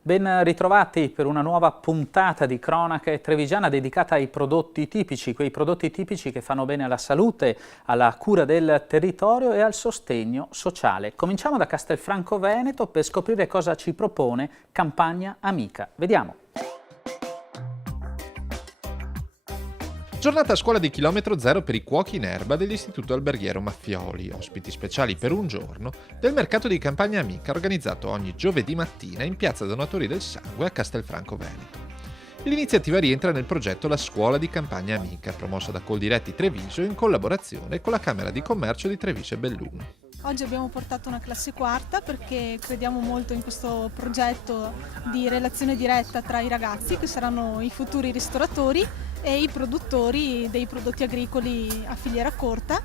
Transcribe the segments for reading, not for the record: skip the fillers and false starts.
Ben ritrovati per una nuova puntata di Cronache Trevigiana dedicata ai prodotti tipici, quei prodotti tipici che fanno bene alla salute, alla cura del territorio e al sostegno sociale. Cominciamo da Castelfranco Veneto per scoprire cosa ci propone Campagna Amica. Vediamo. Giornata a scuola di chilometro zero per i cuochi in erba dell'Istituto Alberghiero Maffioli, ospiti speciali per un giorno del mercato di Campagna Amica organizzato ogni giovedì mattina in piazza Donatori del Sangue a Castelfranco Veneto. L'iniziativa rientra nel progetto La Scuola di Campagna Amica, promossa da Coldiretti Treviso in collaborazione con la Camera di Commercio di Treviso e Belluno. Oggi abbiamo portato una classe quarta perché crediamo molto in questo progetto di relazione diretta tra i ragazzi che saranno i futuri ristoratori e i produttori dei prodotti agricoli a filiera corta,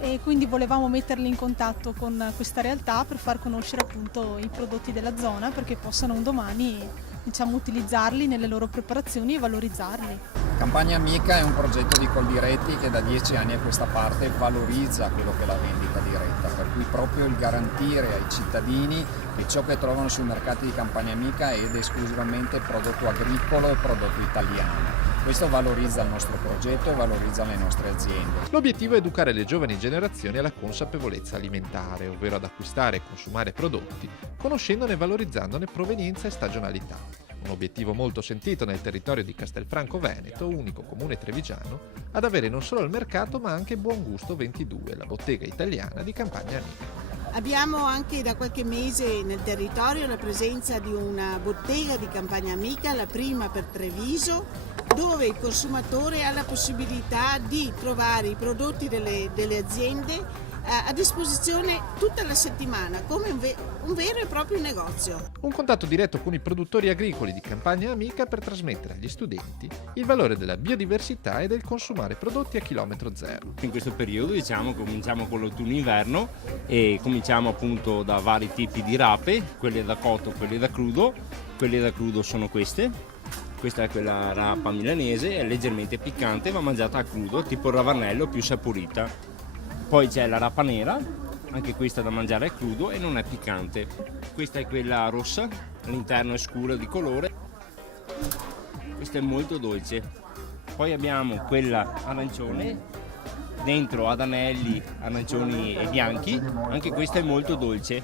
e quindi volevamo metterli in contatto con questa realtà per far conoscere appunto i prodotti della zona, perché possano un domani utilizzarli nelle loro preparazioni e valorizzarli. Campagna Amica è un progetto di Coldiretti che da 10 anni a questa parte valorizza quello che è la vendita diretta, per cui proprio il garantire ai cittadini che ciò che trovano sui mercati di Campagna Amica è esclusivamente prodotto agricolo e prodotto italiano. Questo valorizza il nostro progetto e valorizza le nostre aziende. L'obiettivo è educare le giovani generazioni alla consapevolezza alimentare, ovvero ad acquistare e consumare prodotti, conoscendone e valorizzandone provenienza e stagionalità. Un obiettivo molto sentito nel territorio di Castelfranco Veneto, unico comune trevigiano, ad avere non solo il mercato ma anche Buon Gusto 22, la bottega italiana di Campagna Amica. Abbiamo anche da qualche mese nel territorio la presenza di una bottega di Campagna Amica, la prima per Treviso, dove il consumatore ha la possibilità di trovare i prodotti delle aziende a disposizione tutta la settimana, come un vero e proprio negozio. Un contatto diretto con i produttori agricoli di Campagna Amica per trasmettere agli studenti il valore della biodiversità e del consumare prodotti a chilometro zero. In questo periodo cominciamo con l'autunno-inverno e cominciamo appunto da vari tipi di rape, quelle da cotto, quelle da crudo. Quelle da crudo sono queste. Questa è quella rapa milanese, è leggermente piccante, va mangiata a crudo, tipo il ravanello, più saporita. Poi c'è la rapa nera, anche questa da mangiare a crudo e non è piccante. Questa è quella rossa, all'interno è scura di colore. Questa è molto dolce. Poi abbiamo quella arancione, dentro ad anelli arancioni e bianchi, anche questa è molto dolce.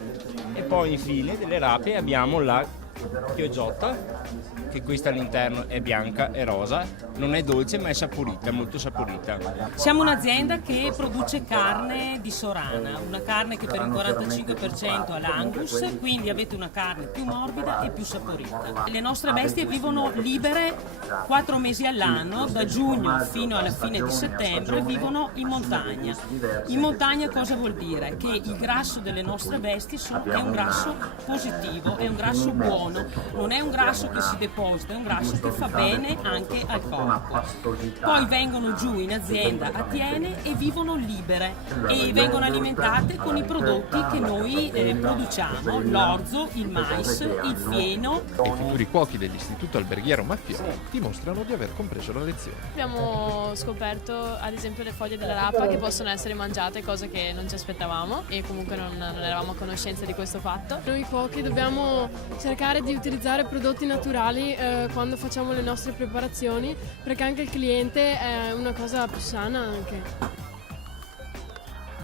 E poi infine delle rape abbiamo la chiogiotta, che questa all'interno è bianca e rosa, non è dolce ma è saporita, molto saporita. Siamo un'azienda che produce carne di Sorana, una carne che per il 45% ha l'Angus, quindi avete una carne più morbida e più saporita. Le nostre bestie vivono libere 4 mesi all'anno, da giugno fino alla fine di settembre vivono in montagna. In montagna cosa vuol dire? Che il grasso delle nostre bestie è un grasso positivo, è un grasso buono, non è un grasso che si deposita, è un grasso che fa bene anche al corpo. Poi vengono giù in azienda a Tiene e vivono libere e vengono alimentate con i prodotti che noi produciamo, l'orzo, il mais, il fieno. I futuri cuochi dell'Istituto Alberghiero Maffioli dimostrano di aver compreso la lezione. Abbiamo scoperto ad esempio le foglie della rapa che possono essere mangiate, cosa che non ci aspettavamo e comunque non eravamo a conoscenza di questo fatto. Noi cuochi dobbiamo cercare di utilizzare prodotti naturali quando facciamo le nostre preparazioni, perché anche il cliente è una cosa più sana anche.